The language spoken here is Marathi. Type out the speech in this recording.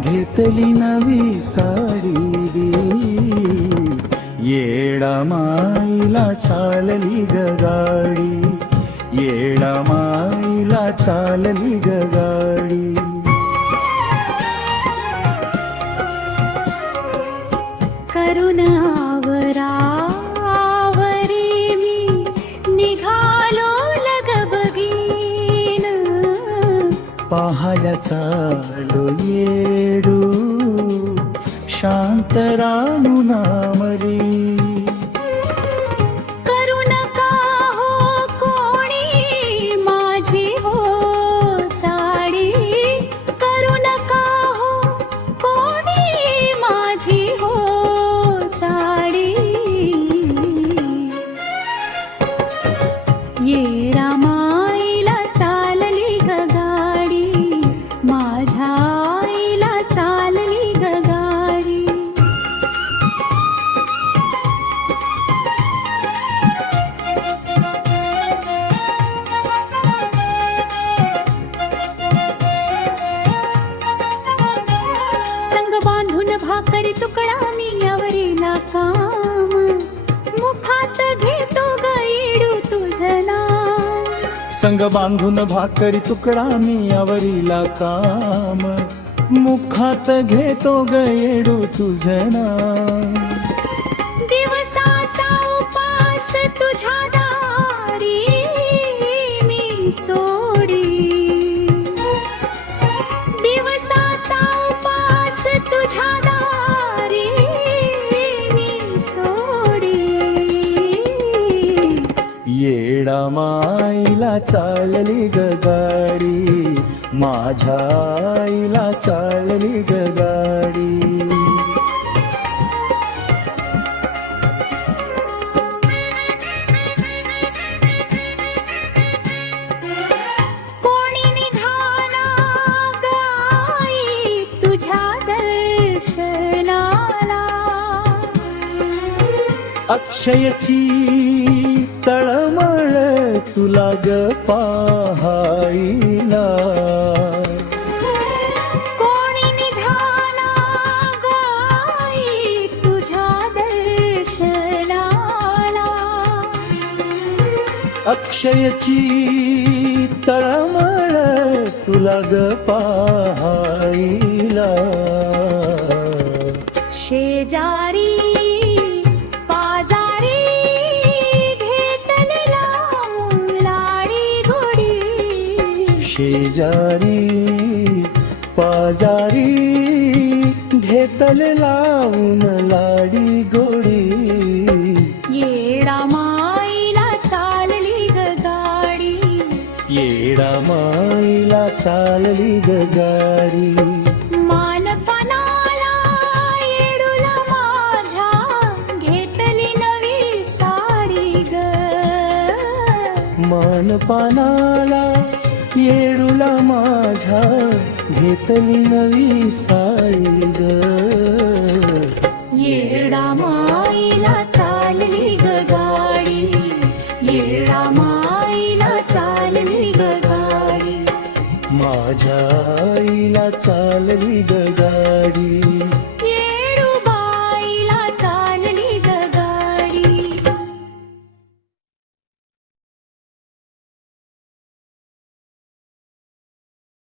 घेतली नवी साडी. येडा माईला चालली ग गाडी, येडा माईला चालली ग गाडी. करुण आवरी मी निघालो लग बगीन, पाहाया चालो येडू शांतरानू नामरी. करू नका हो कोणी माझी हो साडी, करू नका हो कोणी माझी हो साडी. येडा माईला चालली ग गाडी, माझ्या आईला चालली ग गाडी. संग बांधून भाकरी तुकडा मी यावरीला काम, मुखात घेतो गैडू तुझं नाव. संग बांधून भाकरी तुकडा मी आवरीला काम, मुखात घेतो गयेडू तुझं नाव. दिवसाचा उपास तुझ्या दारी मी सोडी, दिवसाचा उपास तुझ्या दारी मी सोडी. येडा माईला चालली ग गाडी, माझ्या आईला चालली ग गाडी. कोणी निघाला गाई तुझ्या दर्शनाला, अक्षयची तळमळ तुला ग पाहायला. कोणी निघाला गाई तुझ्या दर्शनाला, अक्षयची तळमळ तुला ग पाहायला. शेजारी पाजारी घेतले लावून लाडी गोडी, शेजारी पाजारी घेतले लावून लाडी गोडी. येडा माईला चालली ग गाडी, येडा माईला चालली ग गाडी. मानपणाला येडूला माझ्या घेतली नवी साडी ग. मानपानाला येडूला माझ्या घेतली नवी साडी ग. येडा माईला चालली ग गाडी, येडा माईला चालली ग गाडी. माझ्या आईला चालली ग गाडी.